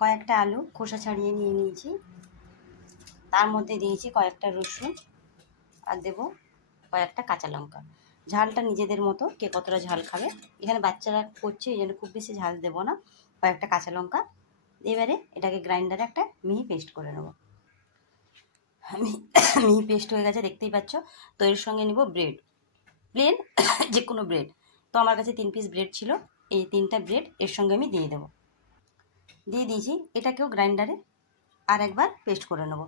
কয়েকটা আলু খোসা ছাড়িয়ে নিয়ে নিয়েছি, তার মধ্যে দিয়েছি কয়েকটা রসুন আর দেবো কয়েকটা কাঁচা লঙ্কা। ঝালটা নিজেদের মতো, কে কতটা ঝাল খাবে। এখানে বাচ্চারা করছে এই জন্য খুব বেশি ঝাল দেবো না। কয়েকটা কাঁচা লঙ্কা। এবারে এটাকে গ্রাইন্ডারে একটা মিহি পেস্ট করে নেবো। মিহি পেস্ট হয়ে গেছে দেখতেই পাচ্ছ। তো এর সঙ্গে নেব ব্রেড, প্লেন যে কোনো ব্রেড। তো আমার কাছে 3 পিস ব্রেড ছিল, এই 3টা ব্রেড এর সঙ্গে আমি দিয়ে দেবো। দিয়ে দিয়েছি, এটাকেও গ্রাইন্ডারে আর একবার পেস্ট করে নেব।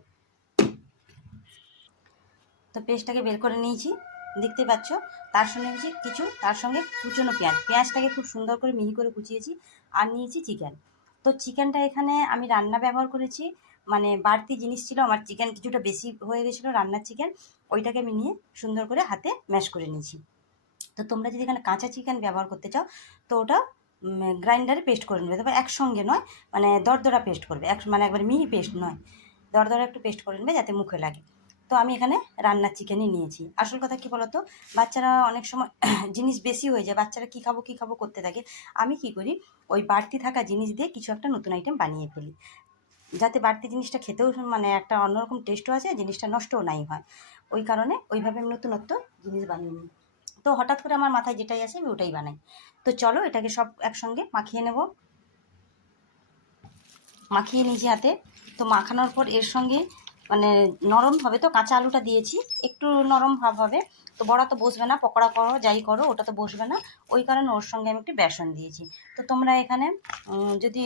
তো পেস্টটাকে বের করে নিয়েছি দেখতে পাচ্ছ। তার সঙ্গে তার সঙ্গে কুচনো পেঁয়াজটাকে খুব সুন্দর করে মিহি করে কুচিয়েছি। আর নিয়েছি চিকেন। তো চিকেনটা এখানে আমি রান্না ব্যবহার করেছি, মানে বাড়তি জিনিস ছিল আমার, চিকেন কিছুটা বেশি হয়ে গেছিলো রান্নার চিকেন, ওইটাকে আমি নিয়ে সুন্দর করে হাতে ম্যাশ করে নিয়েছি। তো তোমরা যদি এখানে কাঁচা চিকেন ব্যবহার করতে চাও তো ওটা গ্রাইন্ডারে পেস্ট করে নেবে, তবে একসঙ্গে নয়, মানে দরদরা পেস্ট করবে, মানে একবার মিহি পেস্ট নয়, দরদরা একটু পেস্ট করে নেবে যাতে মুখে লাগে। তো আমি এখানে রান্নার চিকেনই নিয়েছি। আসল কথা কী বলো তো, বাচ্চারা অনেক সময় জিনিস বেশি হয়ে যায়, বাচ্চারা কী খাবো করতে থাকে। আমি কি করি, ওই বাড়তি থাকা জিনিস দিয়ে কিছু একটা নতুন আইটেম বানিয়ে ফেলি, যাতে বাড়তি জিনিসটা খেতেও মানে একটা অন্যরকম টেস্টও আছে, জিনিসটা নষ্টও নাই হয়। ওই কারণে ওইভাবে আমি নতুনত্ব জিনিস বানিয়ে নিই। তো হঠাৎ করে আমার মাথায় যেটাই আসে আমি ওটাই বানাই। তো চলো এটাকে সব একসঙ্গে মাখিয়ে নেব। মাখিয়ে নিয়েছি হাতে। তো মাখানোর পর এর সঙ্গে মানে নরম হবে, তো কাঁচা আলুটা দিয়েছি, একটু নরম ভাব হবে। তো বড়া তো বসবে না, পকোড়া করো যাই করো ওটা তো বসবে না, ওই কারণে ওর সঙ্গে আমি একটু বেসন দিয়েছি। তো তোমরা এখানে যদি,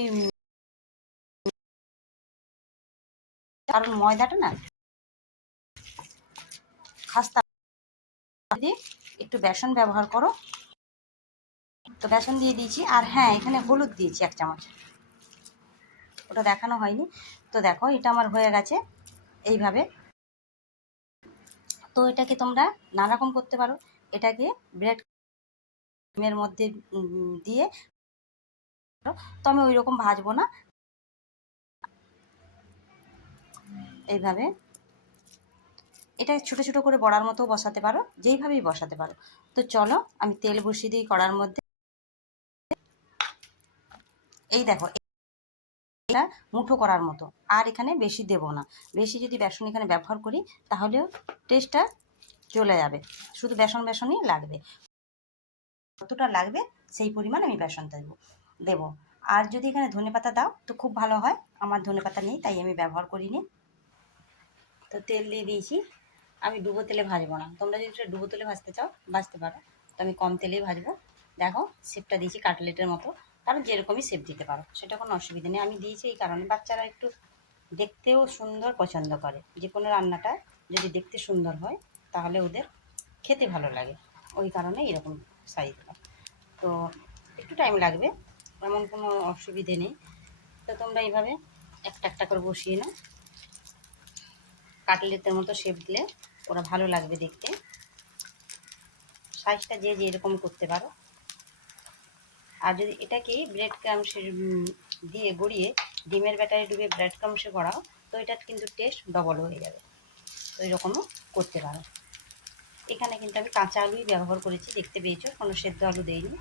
কারণ ময়দাটা না খাস্তা, যদি একটু বেসন ব্যবহার করো। তো বেসন দিয়ে দিয়েছি, আর হ্যাঁ এখানে হলুদ দিয়েছি 1 চামচ, ওটা দেখানো হয়নি। তো দেখো এটা আমার হয়ে গেছে এইভাবে। তো এটাকে তোমরা নানারকম করতে পারো। এটাকে ব্রেড ক্রিমের মধ্যে দিয়ে, তো আমি ওই রকম ভাজবো না, এইভাবে এটা ছোট ছোট করে বড়ার মতো বসাতে পারো, যেইভাবেই বসাতে পারো। তো চলো আমি তেল বসিয়ে দিই কড়ার মধ্যে। এই দেখো এটা মুঠো করার মতো, আর এখানে বেশি দেব না। বেশি যদি বেসন এখানে ব্যবহার করি তাহলেও টেস্টটা চলে যাবে, শুধু বেসনই লাগবে। কতটা লাগবে সেই পরিমাণ আমি বেসন দেবো। আর যদি এখানে ধনেপাতা দাও তো খুব ভালো হয়, আমার ধনেপাতা নেই তাই আমি ব্যবহার করিনি। তো তেল দিয়ে দিয়েছি, আমি ডুবো তেলে ভাজবো না, তোমরা যদি ডুবো তেলে ভাজতে চাও ভাজতে পারো, তো আমি কম তেলেই ভাজবো। দেখো শেপটা দিয়েছি কাটলেটের মতো, কারণ যেরকমই শেপ দিতে পারো, সেটা কোনো অসুবিধা নেই। আমি দিয়েছি এই কারণে বাচ্চারা একটু দেখতেও সুন্দর পছন্দ করে, যে কোনো রান্নাটা যদি দেখতে সুন্দর হয় তাহলে ওদের খেতে ভালো লাগে, ওই কারণে এরকম সাইজ দেয়। তো একটু টাইম লাগবে, এমন কোনো অসুবিধে নেই। তো তোমরা এইভাবে একটা একটা করে বসিয়ে নাও, কাটলেটের মতো শেপ দিলে ওরা ভালো লাগবে দেখতে। সাইজটা যে যেরকম করতে পারো। আর যদি এটাকে ব্রেড ক্রামসে দিয়ে গড়িয়ে ডিমের ব্যাটারে ডুবে ব্রেড ক্রামসে করাও তো এটার কিন্তু টেস্ট ডবল হয়ে যাবে। তো এরকমও করতে পারো। এখানে কিন্তু আমি কাঁচা আলুই ব্যবহার করেছি, দেখতে পেয়েছো, কোনো সেদ্ধ আলু দেইনি।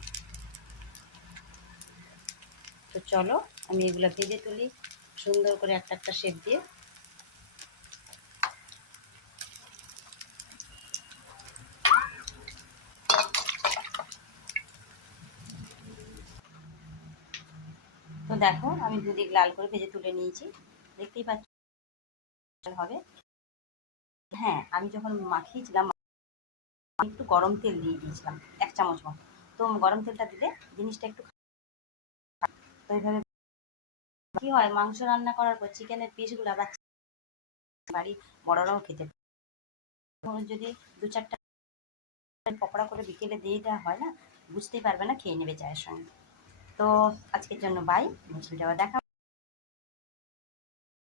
তো চলো আমি এগুলো ভেজে তুলি সুন্দর করে একটা একটা শেপ দিয়ে। তো দেখো আমি দুদিক লাল করে ভেজে তুলে নিয়েছি, দেখতেই পাচ্ছ হবে। হ্যাঁ আমি যখন মাখিয়েছিলাম একটু গরম তেল দিয়ে দিয়েছিলাম 1 চামচ মতো। তো গরম তেলটা দিলে জিনিসটা একটু, তো এইভাবে কি হয়, মাংস রান্না করার পর চিকেনের পিসগুলো বাচ্চা বাড়ির বড়রাও খেতে পারে। যদি 2-4টা পকোড়া করে বিকেলে দিয়ে দেওয়া হয় না, বুঝতেই পারবে না, খেয়ে নেবে চায়ের সঙ্গে। তো আজকের জন্য বাই, নেক্সট ভিডিও দেখা।